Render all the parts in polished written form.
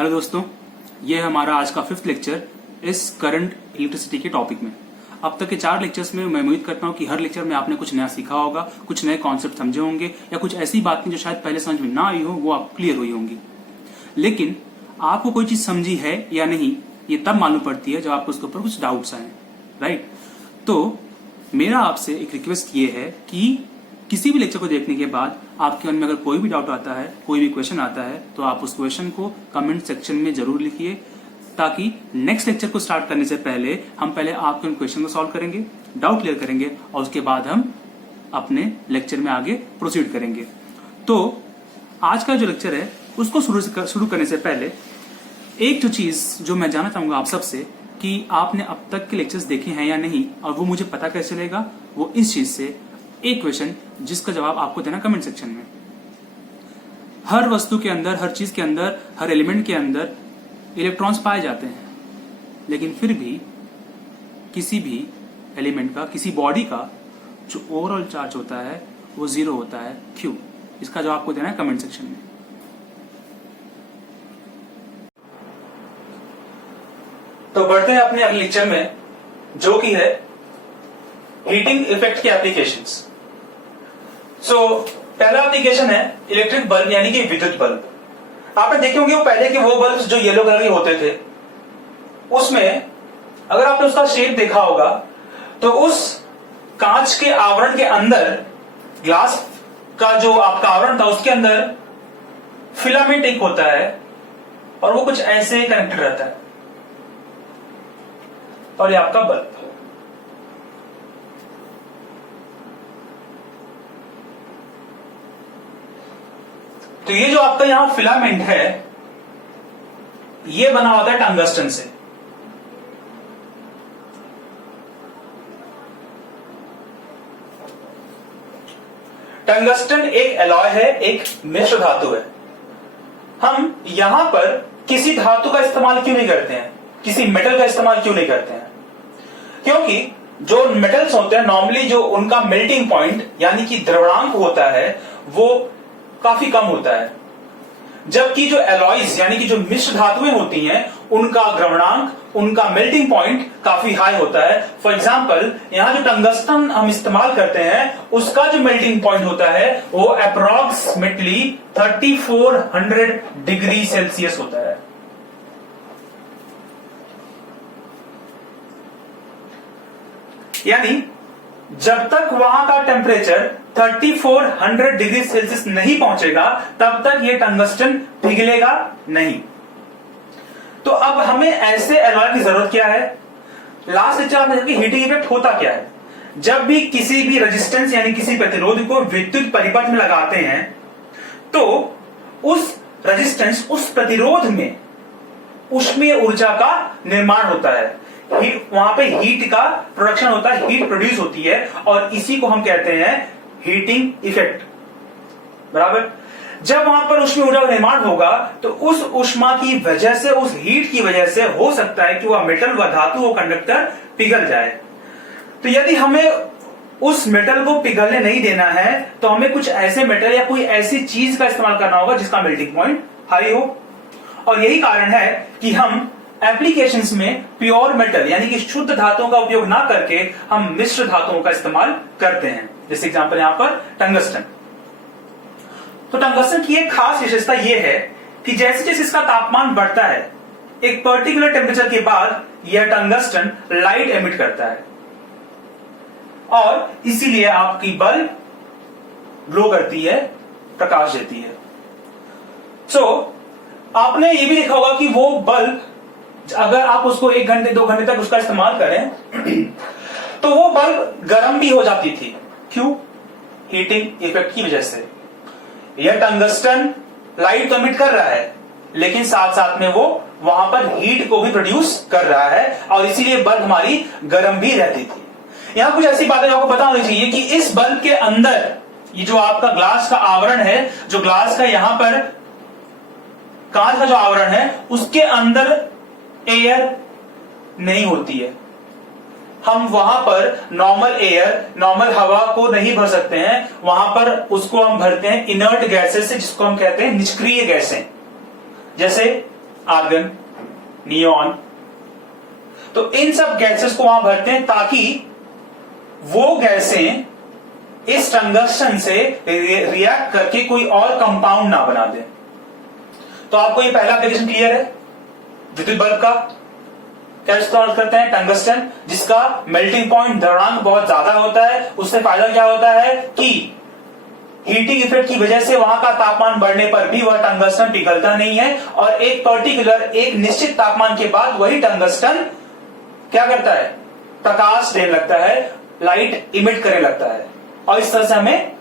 Hello दोस्तों, ये है हमारा आज का 5th लेक्चर इस करंट इलेक्ट्रिसिटी के टॉपिक में। अब तक के 4 लेक्चर्स में मैं उम्मीद करता हूँ कि हर लेक्चर में आपने कुछ नया सीखा होगा, कुछ नए कॉन्सेप्ट समझे होंगे या कुछ ऐसी बातें जो शायद पहले समझ में ना आई हो वो आप क्लियर हुई होंगी। लेकिन आपको कोई चीज समझी है या नहीं ये तब मालूम पड़ती है जब आपको उसके ऊपर कुछ डाउट्स आए, राइट। तो मेरा आपसे एक रिक्वेस्ट ये है कि किसी भी लेक्चर को देखने के बाद आपके मन में अगर कोई भी डाउट आता है, कोई भी क्वेश्चन आता है, तो आप उस क्वेश्चन को कमेंट सेक्शन में जरूर लिखिए, ताकि नेक्स्ट लेक्चर को स्टार्ट करने से पहले हम पहले आपके उन क्वेश्चन को सॉल्व करेंगे, डाउट क्लियर करेंगे और उसके बाद हम अपने लेक्चर में आगे प्रोसीड करेंगे। तो आज का जो लेक्चर है उसको शुरू करने से पहले एक जो चीज जो मैं जानना चाहूंगा आप सबसे कि आपने अब तक के लेक्चर्स देखे हैं या नहीं, और वो मुझे पता कैसे चलेगा, वो इस चीज से एक क्वेश्चन जिसका जवाब आपको देना कमेंट सेक्शन में। हर वस्तु के अंदर, हर चीज के अंदर, हर एलिमेंट के अंदर इलेक्ट्रॉन्स पाए जाते हैं, लेकिन फिर भी किसी भी एलिमेंट का, किसी बॉडी का जो ओवरऑल चार्ज होता है वो 0 होता है। क्यों? इसका जवाब आपको देना है कमेंट सेक्शन में। तो बढ़ते हैं अपने अगले लेक्चर में, जो कि है हीटिंग इफेक्ट के एप्लीकेशंस। पहला एप्लीकेशन है इलेक्ट्रिक बल्ब यानी कि विद्युत बल्ब। आपने देखे होंगे वो पहले के वो बल्ब जो येलो कलर के होते थे, उसमें अगर आपने उसका शेप देखा होगा तो उस कांच के आवरण के अंदर, ग्लास का जो आपका आवरण था उसके अंदर फिलामेंट एक होता है और वो कुछ ऐसे कनेक्टेड रहता है, और ये आपका बल्ब। तो ये जो आपका यहां फिलामेंट है ये बना होता है टंगस्टन से। टंगस्टन एक एलॉय है, एक मिश्र धातु है। हम यहां पर किसी धातु का इस्तेमाल क्यों नहीं करते हैं, किसी मेटल का इस्तेमाल क्यों नहीं करते हैं? क्योंकि जो मेटल्स होते हैं नॉर्मली जो उनका मेल्टिंग पॉइंट यानी कि द्रवणांक होता है वो काफी कम होता है, जबकि जो एलॉयज यानी कि जो मिश्र धातुएं होती हैं उनका द्रवणांक, उनका मेल्टिंग पॉइंट काफी हाई होता है। फॉर एग्जांपल यहां जो टंगस्टन हम इस्तेमाल करते हैं उसका जो मेल्टिंग पॉइंट होता है वो अप्रोक्सीमेटली 3400 डिग्री सेल्सियस होता है। यानी जब तक वहां का टेम्परेचर 3400 डिग्री सेल्सियस नहीं पहुंचेगा तब तक ये टंगस्टन पिघलेगा नहीं। तो अब हमें ऐसे एलॉय की जरूरत क्या है? लास्ट लेक्चर आपने देखा कि हीटिंग इफेक्ट होता क्या है। जब भी किसी भी रेजिस्टेंस यानी किसी प्रतिरोध को विद्युत परिपथ में लगाते हैं तो उस रेजिस्टेंस, उस प्रतिरोध में ऊष्मीय ऊर्जा का निर्माण होता है, वहां पे हीट का प्रोडक्शन होता है, हीट प्रोड्यूस होती है, और इसी को हम कहते हैं हीटिंग इफेक्ट। बराबर। जब वहां पर ऊष्मीय ऊर्जा का निर्माण होगा तो उस ऊष्मा की वजह से, उस हीट की वजह से हो सकता है कि वह मेटल, वह धातु, वो कंडक्टर पिघल जाए। तो यदि हमें उस मेटल को पिघलने नहीं देना है तो हमें कुछ ऐसे मेटल या कोई ऐसी चीज का इस्तेमाल करना होगा जिसका मेल्टिंग पॉइंट हाई हो। और यही कारण है कि हम एप्लीकेशंस में प्योर मेटल यानी कि शुद्ध धातुओं का उपयोग ना करके हम मिश्र धातुओं का इस्तेमाल करते हैं। जैसे एग्जांपल यहां पर टंगस्टन। तो टंगस्टन की एक खास विशेषता यह है कि जैसे जैसे इसका तापमान बढ़ता है एक पर्टिकुलर टेम्परेचर के बाद यह टंगस्टन लाइट एमिट करता है और इसीलिए आपकी बल्ब ग्लो करती है, प्रकाश देती है। आपने यह भी देखा होगा कि वो बल्ब अगर आप उसको 1 घंटे 2 घंटे तक उसका इस्तेमाल करें तो वो बल्ब गर्म भी हो जाती थी। क्यों? हीटिंग इफेक्ट की वजह से। यह टंगस्टन लाइट तो एमिट कर रहा है लेकिन साथ साथ में वो वहां पर हीट को भी प्रोड्यूस कर रहा है और इसीलिए बल्ब हमारी गर्म भी रहती थी। यहां कुछ ऐसी बातें आपको पता होनी चाहिए कि इस बल्ब के अंदर ये जो आपका ग्लास का आवरण है, जो ग्लास का यहां पर कांच का जो आवरण है उसके अंदर एयर नहीं होती है। हम वहां पर नॉर्मल एयर, नॉर्मल हवा को नहीं भर सकते हैं, वहां पर उसको हम भरते हैं इनर्ट गैसेस से, जिसको हम कहते हैं निष्क्रिय गैसें। जैसे आर्गन, नियॉन। तो इन सब गैसेस को वहां भरते हैं ताकि वो गैसें इस टंगस्टन से रिएक्ट करके कोई और कंपाउंड ना बना दे। तो आपको ये पहला एप्लीकेशन क्लियर है विद्युत बल्ब का। क्या इस्तेमाल करते हैं? टंगस्टन, जिसका मेल्टिंग पॉइंट द्रव्यमान बहुत ज्यादा होता है। उससे फायदा क्या होता है कि हीटिंग इफेक्ट की वजह से वहां का तापमान बढ़ने पर भी वह टंगस्टन पिघलता नहीं है और एक निश्चित तापमान के बाद वही टंगस्टन क्या करता है? प्रकाश देने लगता है, लाइट इमिट करने लगता है और इस तरह से हमें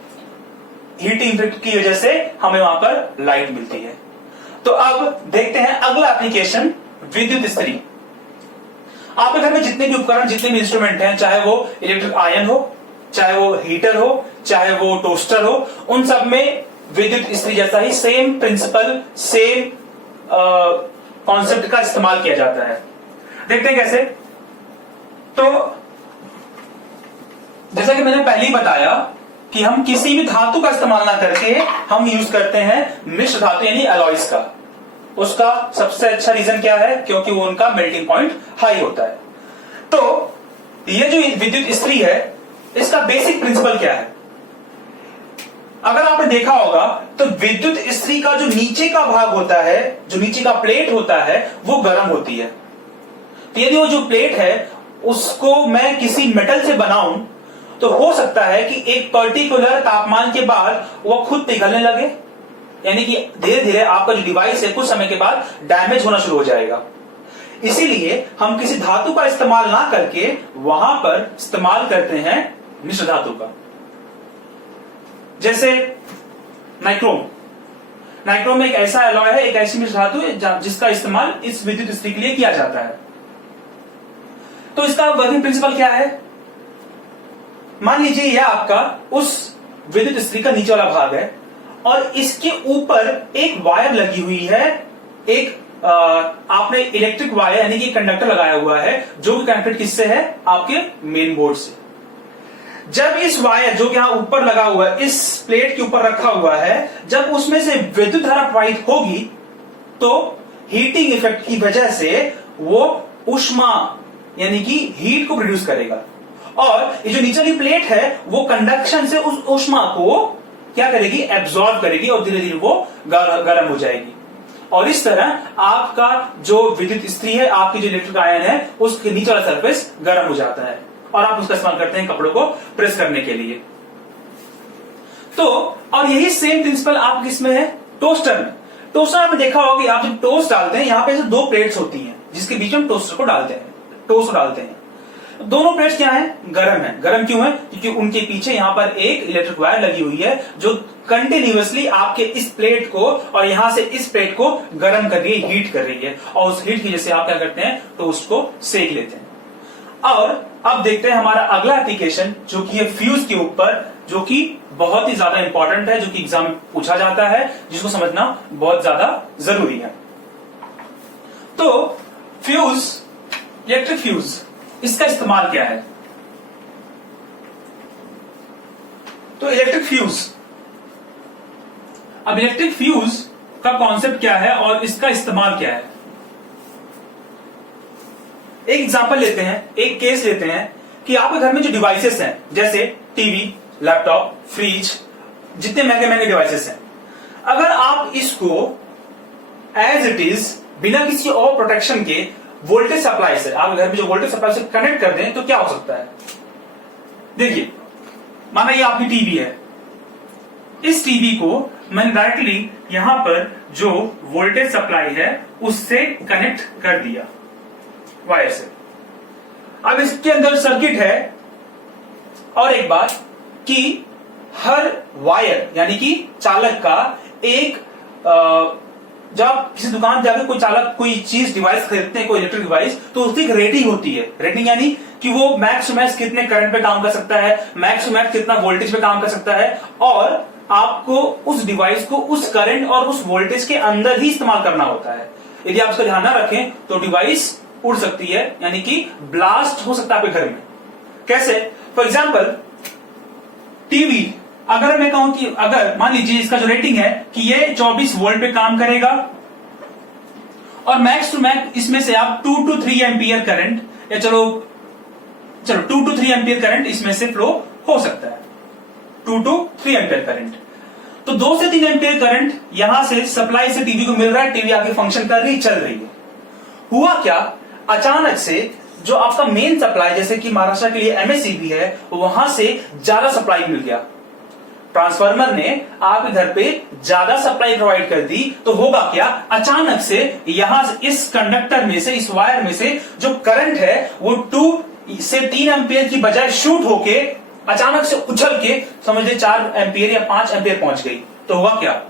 हीटिंग इफेक्ट की वजह से हमें वहां पर लाइट मिलती है। तो अब देखते हैं अगला एप्लीकेशन, विद्युत इस्त्री। आपके घर में जितने भी उपकरण, जितने भी इंस्ट्रूमेंट हैं, चाहे वो इलेक्ट्रिक आयरन हो, चाहे वो हीटर हो, चाहे वो टोस्टर हो, उन सब में विद्युत इस्त्री जैसा ही सेम प्रिंसिपल, सेम कॉन्सेप्ट का इस्तेमाल किया जाता है। देखते हैं कैसे। तो जैसा कि मैंने पहले ही बताया कि हम किसी भी धातु का इस्तेमाल ना करके हम यूज करते हैं मिश्र धातु यानी अलॉयज का। उसका सबसे अच्छा रीजन क्या है? क्योंकि वो उनका मेल्टिंग पॉइंट हाई होता है। तो ये जो विद्युत इस्त्री है, इसका बेसिक प्रिंसिपल क्या है? अगर आपने देखा होगा तो विद्युत इस्त्री का जो नीचे का भाग होता है, जो नीचे का प्लेट होता है, वो गर्म होती है। तो यदि वो जो प्लेट है उसको मैं किसी मेटल से बनाऊं तो हो सकता है कि एक पर्टिकुलर तापमान के बाद वो खुद पिघलने लगे, यानी कि धीरे धीरे आपका जो डिवाइस है कुछ समय के बाद डैमेज होना शुरू हो जाएगा। इसीलिए हम किसी धातु का इस्तेमाल ना करके वहां पर इस्तेमाल करते हैं मिश्र धातु का। जैसे नाइक्रोम। नाइक्रोम एक ऐसा एलॉय है, एक ऐसी मिश्र धातु है जिसका इस्तेमाल इस विद्युत इस्त्री के लिए किया जाता है। तो इसका वर्किंग प्रिंसिपल क्या है? मान लीजिए यह आपका उस विद्युत इस्त्री का नीचे वाला भाग है और इसके ऊपर एक वायर लगी हुई है। एक आपने इलेक्ट्रिक वायर यानी कि कंडक्टर लगाया हुआ है जो कि कनेक्टेड किससे है? आपके मेन बोर्ड से। जब इस वायर जो कि यहां ऊपर लगा हुआ है, इस प्लेट के ऊपर रखा हुआ है, जब उसमें से विद्युत धारा प्रवाहित होगी तो हीटिंग इफेक्ट की वजह से वो ऊष्मा यानी कि हीट को प्रोड्यूस करेगा और ये जो नीचे की प्लेट है वो कंडक्शन से उस ऊष्मा को क्या करेगी? एब्जॉर्ब करेगी और धीरे धीरे वो गर्म हो जाएगी। और इस तरह आपका जो विद्युत इस्त्री है, आपकी जो इलेक्ट्रिक आयन है, उसके नीचे वाला सरफेस गर्म हो जाता है और आप उसका इस्तेमाल करते हैं कपड़ों को प्रेस करने के लिए। तो और यही सेम प्रिंसिपल आप किसमें है? टोस्टर में। टोस्टर आपने देखा होगा कि आप जब टोस्ट डालते हैं, यहां पे से दो प्लेट्स होती हैं जिसके बीच में टोस्टर को डालते हैं, टोस्ट डालते हैं। दोनों प्लेट्स क्या है? गर्म है। गर्म क्यों है? क्योंकि उनके पीछे यहां पर एक इलेक्ट्रिक वायर लगी हुई है जो कंटिन्यूअसली आपके इस प्लेट को और यहां से इस प्लेट को गर्म कर रही है, हीट कर रही है और उस हीट की वजह से आप क्या करते हैं? टोस्ट को सेक लेते हैं। और अब देखते हैं हमारा अगला एप्लीकेशन जो कि है फ्यूज के ऊपर, जो कि बहुत ही ज्यादा इंपॉर्टेंट है, जो कि एग्जाम में पूछा जाता है, जिसको समझना बहुत ज्यादा जरूरी है। तो फ्यूज, इलेक्ट्रिक फ्यूज, इसका इस्तेमाल क्या है? तो इलेक्ट्रिक फ्यूज, अब इलेक्ट्रिक फ्यूज का कॉन्सेप्ट क्या है और इसका इस्तेमाल क्या है? एक एग्जांपल लेते हैं, एक केस लेते हैं कि आपके घर में जो डिवाइसेस हैं, जैसे टीवी, लैपटॉप, फ्रिज, जितने महंगे महंगे डिवाइसेस हैं, अगर आप इसको एज इट इज बिना किसी और प्रोटेक्शन के वोल्टेज सप्लाई से, आप घर में जो वोल्टेज सप्लाई से कनेक्ट कर दें तो क्या हो सकता है? देखिए, माना ये आपकी टीवी है, इस टीवी को मैंने डायरेक्टली यहां पर जो वोल्टेज सप्लाई है उससे कनेक्ट कर दिया वायर से। अब इसके अंदर सर्किट है और एक बात कि हर वायर यानी कि चालक का एक जब आप किसी दुकान जाकर कोई चालक कोई चीज डिवाइस खरीदते हैं, कोई इलेक्ट्रिक डिवाइस, तो उसकी एक रेटिंग होती है। रेटिंग यानी कि वो मैक्स टू मैक्स कितने करंट पे काम कर सकता है, मैक्स टू मैक्स कितना वोल्टेज पे काम कर सकता है और आपको उस डिवाइस को उस करंट और उस वोल्टेज के अंदर ही इस्तेमाल करना होता है। यदि आप इसका ध्यान ना रखें तो डिवाइस उड़ सकती है, यानी कि ब्लास्ट हो सकता है आपके घर में। कैसे? फॉर एग्जाम्पल टीवी, अगर मैं कहूं कि अगर मान लीजिए इसका जो रेटिंग है कि ये 24 वोल्ट पे काम करेगा और मैक्स टू मैक्स इसमें से आप 2 to 3 एम्पियर करंट, या चलो 2 to 3 एम्पियर करंट इसमें से फ्लो हो सकता है, 2 to 3 एम्पियर करंट। तो 2 से 3 एम्पियर करंट यहां से सप्लाई से टीवी को मिल रहा है, टीवी आगे फंक्शन कर रही, चल रही है। हुआ क्या, अचानक से जो आपका मेन सप्लाई, जैसे कि महाराष्ट्र के लिए एमएससीबी है, वहां से ज्यादा सप्लाई मिल गया, ट्रांसफार्मर ने आपके घर पे ज्यादा सप्लाई प्रोवाइड कर दी। तो होगा क्या, अचानक से यहां से इस कंडक्टर में से, इस वायर में से जो करंट है वो 2 से 3 एम्पियर की बजाय शूट होके अचानक से उछल के समझ लीजिए 4 एम्पियर या 5 एम्पियर पहुंच गई। तो हुआ क्या,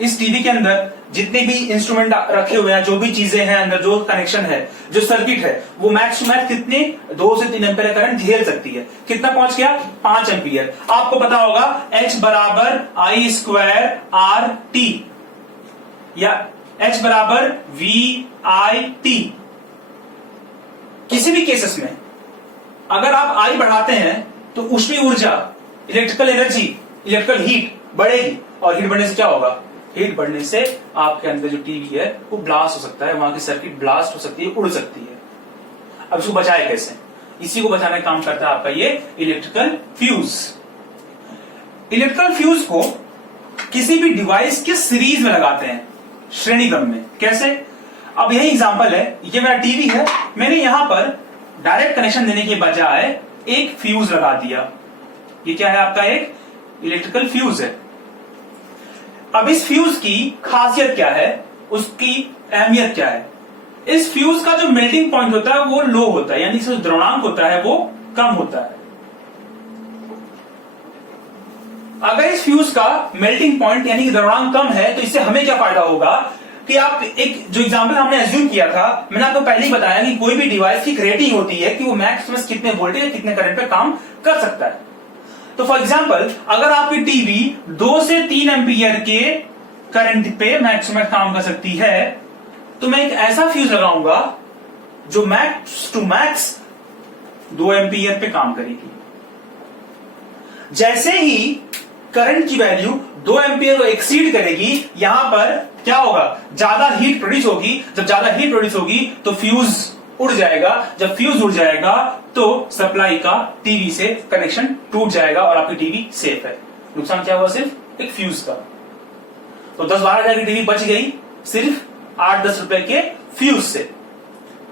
इस टीवी के अंदर जितने भी इंस्ट्रूमेंट रखे हुए हैं, जो भी चीजें हैं अंदर, जो कनेक्शन है, जो सर्किट है, वो मैक्स टू मैक्स कितने 2 से 3 एम्पियर करंट झेल सकती है। कितना पहुंच गया, 5 एम्पियर। आपको पता होगा H बराबर I स्क्वायर R T या H बराबर VIT। किसी भी केसेस में अगर आप I बढ़ाते हैं तो ऊष्मीय ऊर्जा, इलेक्ट्रिकल एनर्जी, इलेक्ट्रिकल हीट बढ़ेगी, और हीट बढ़ने से क्या होगा, हीट बढ़ने से आपके अंदर जो टीवी है वो ब्लास्ट हो सकता है, वहां की सर्किट ब्लास्ट हो सकती है, उड़ सकती है। अब इसको बचाए कैसे, इसी को बचाने का काम करता है आपका ये इलेक्ट्रिकल फ्यूज। इलेक्ट्रिकल फ्यूज को किसी भी डिवाइस के सीरीज में लगाते हैं, श्रेणी क्रम में। कैसे, अब यही एग्जांपल है, ये मेरा टीवी है, मैंने यहां पर डायरेक्ट कनेक्शन देने के बजाय एक फ्यूज लगा दिया। ये क्या है, आपका एक इलेक्ट्रिकल फ्यूज है। अब इस फ्यूज की खासियत क्या है, उसकी अहमियत क्या है। इस फ्यूज का जो मेल्टिंग पॉइंट होता है वो लो होता है, यानी जो द्रव्यमान होता है वो कम होता है। अगर इस फ्यूज का मेल्टिंग पॉइंट यानी द्रव्यमान कम है, तो इससे हमें क्या फायदा होगा कि आप एक जो एग्जांपल हमने एज्यूम किया था, मैंने आपको पहले ही बताया कि कोई भी डिवाइस की रेटिंग होती है कि वो मैक्सिमम कितने वोल्टेज, कितने करंट पे काम कर सकता है। तो फॉर एग्जांपल अगर आपकी टीवी 2 से 3 एम्पियर के करंट पे मैक्सिमम काम कर सकती है, तो मैं एक ऐसा फ्यूज लगाऊंगा जो मैक्स टू मैक्स 2 एम्पियर पे काम करेगी। जैसे ही करंट की वैल्यू 2 एम्पियर को एक्सीड करेगी, यहां पर क्या होगा, ज्यादा हीट प्रोड्यूस होगी। जब ज्यादा हीट प्रोड्यूस होगी तो फ्यूज उड़ जाएगा। जब फ्यूज उड़ जाएगा तो सप्लाई का टीवी से कनेक्शन टूट जाएगा और आपकी टीवी सेफ है। नुकसान क्या हुआ, सिर्फ एक फ्यूज का। तो 10-12 हजार की टीवी बच गई सिर्फ 8-10 रुपए के फ्यूज से।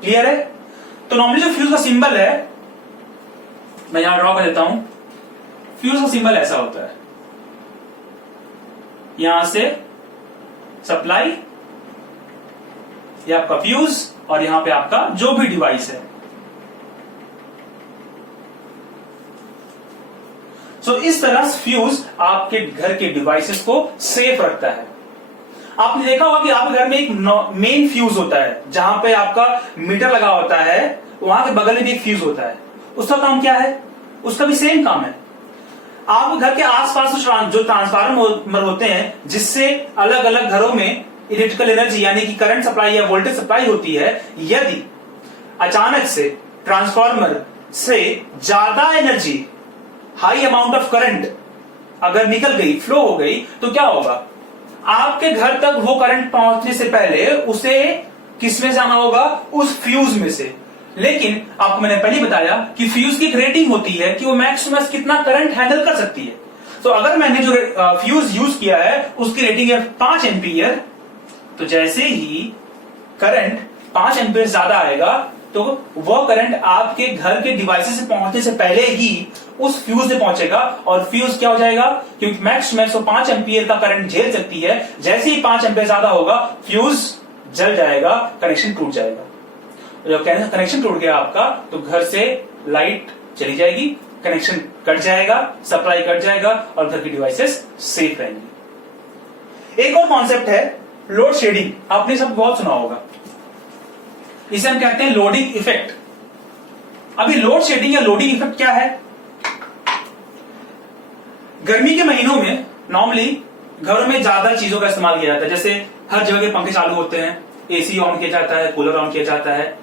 क्लियर है। तो नॉर्मली जो फ्यूज का सिंबल है, मैं यहां ड्रॉ कर देता हूं। फ्यूज का सिंबल ऐसा होता है, यहां से सप्लाई, ये आपका फ्यूज, और यहां पे आपका जो भी डिवाइस है। सो इस तरह फ्यूज आपके घर के डिवाइसेस को सेफ रखता है। आपने देखा होगा कि आपके घर में एक मेन फ्यूज होता है, जहां पे आपका मीटर लगा होता है, वहां के बगल में भी एक फ्यूज होता है। उसका काम क्या है, उसका भी सेम काम है। आपके घर के आसपास जो ट्रांसफार्मर होते हैं, जिससे अलग अलग घरों में इलेक्ट्रिकल एनर्जी यानी कि करंट सप्लाई या वोल्टेज सप्लाई होती है, यदि अचानक से ट्रांसफार्मर से ज्यादा energy, high amount of current अगर निकल गई, फ्लो हो गई, तो क्या होगा, आपके घर तक वो करंट पहुंचने से पहले उसे किसमें से आना होगा, उस फ्यूज में से। लेकिन आपको मैंने पहले बताया कि फ्यूज की एक रेटिंग होती है कि वो मैक्सिमम कितना करंट हैंडल कर सकती है। तो अगर मैंने जो फ्यूज यूज किया है उसकी रेटिंग है 5 एम्पियर, तो जैसे ही करंट 5 एम्पियर ज्यादा आएगा तो वह करंट आपके घर के डिवाइसेस से पहुंचने से पहले ही उस फ्यूज से पहुंचेगा, और फ्यूज क्या हो जाएगा, क्योंकि मैक्स 5 एम्पियर का करंट झेल सकती है। जैसे ही 5 एम्पियर ज्यादा होगा, फ्यूज जल जाएगा, कनेक्शन टूट जाएगा। जब कनेक्शन टूट गया आपका, तो घर से लाइट चली जाएगी, कनेक्शन कट जाएगा, सप्लाई कट जाएगा, और घर की डिवाइसेस सेफ रहेंगी। एक और कॉन्सेप्ट है लोड शेडिंग। आपने सब बहुत सुना होगा, इसे हम कहते हैं लोडिंग इफेक्ट। अभी लोड शेडिंग या लोडिंग इफेक्ट क्या है, गर्मी के महीनों में नॉर्मली घरों में ज्यादा चीजों का इस्तेमाल किया जाता है। जैसे हर जगह के पंखे चालू होते हैं, एसी ऑन किया जाता है, कूलर ऑन किया जाता है।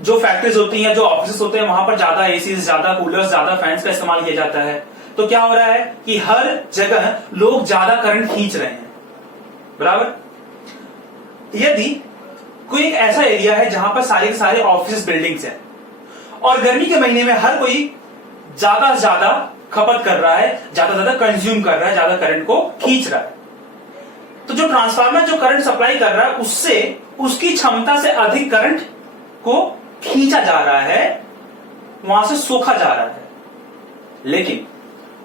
जो फैक्ट्रीज होती हैं, जो ऑफिस होते हैं, वहां पर ज्यादा एसी, ज्यादा कूलर, ज्यादा फैंस का इस्तेमाल किया जाता है। तो क्या हो रहा है कि हर जगह लोग ज्यादा करंट खींच रहे हैं, बराबर। यदि कोई एक ऐसा एरिया है जहां पर सारे के सारे ऑफिस बिल्डिंग्स हैं और गर्मी के महीने में हर कोई ज्यादा से ज्यादा खपत कर रहा है, ज्यादा से ज्यादा कंज्यूम कर रहा है, ज्यादा करंट को खींच रहा है, तो जो ट्रांसफार्मर जो करंट सप्लाई कर रहा है उससे उसकी क्षमता से अधिक करंट को खींचा जा रहा है, वहां से सोखा जा रहा है। लेकिन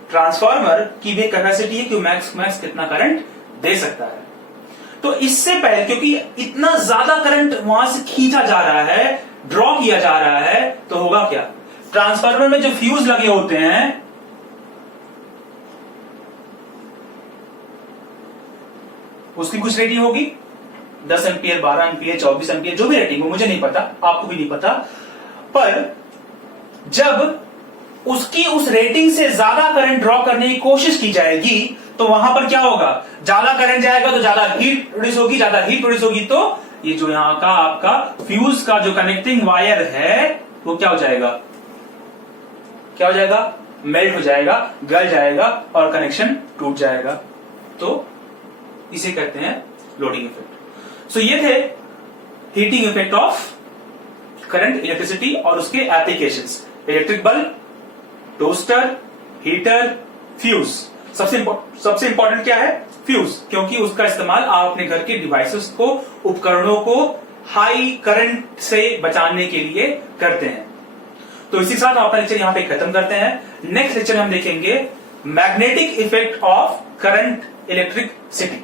ट्रांसफार्मर की भी कैपेसिटी है कि मैक्स कितना करंट दे सकता है। तो इससे पहले, क्योंकि इतना ज्यादा करंट वहां से खींचा जा रहा है, ड्रॉ किया जा रहा है, तो होगा क्या, ट्रांसफार्मर में जो फ्यूज लगे होते हैं उसकी कुछ रेटिंग होगी, 10 एम्पियर, 12 एम्पियर, 24 एम्पियर, जो भी रेटिंग हो, मुझे नहीं पता, आपको भी नहीं पता। पर जब उसकी उस रेटिंग से ज्यादा करंट ड्रॉ करने की कोशिश की जाएगी तो वहां पर क्या होगा, ज्यादा करंट जाएगा तो ज्यादा हीट प्रोड्यूस होगी, ज्यादा हीट प्रोड्यूस होगी तो ये जो यहां का आपका फ्यूज का जो कनेक्टिंग वायर है वो क्या हो जाएगा, क्या हो जाएगा, मेल्ट हो जाएगा, गल जाएगा और कनेक्शन टूट जाएगा। तो इसे कहते हैं लोडिंग इफेक्ट। सो ये थे heating effect of current, electricity और उसके applications. Electric bulb, toaster, heater, fuse. सबसे इंपॉर्टेंट क्या है, फ्यूज, क्योंकि उसका इस्तेमाल आप अपने घर के डिवाइसेस को, उपकरणों को हाई करंट से बचाने के लिए करते हैं। तो इसी के साथ अपना लेक्चर यहां पे खत्म करते हैं। नेक्स्ट लेक्चर में हम देखेंगे magnetic effect of current electricity.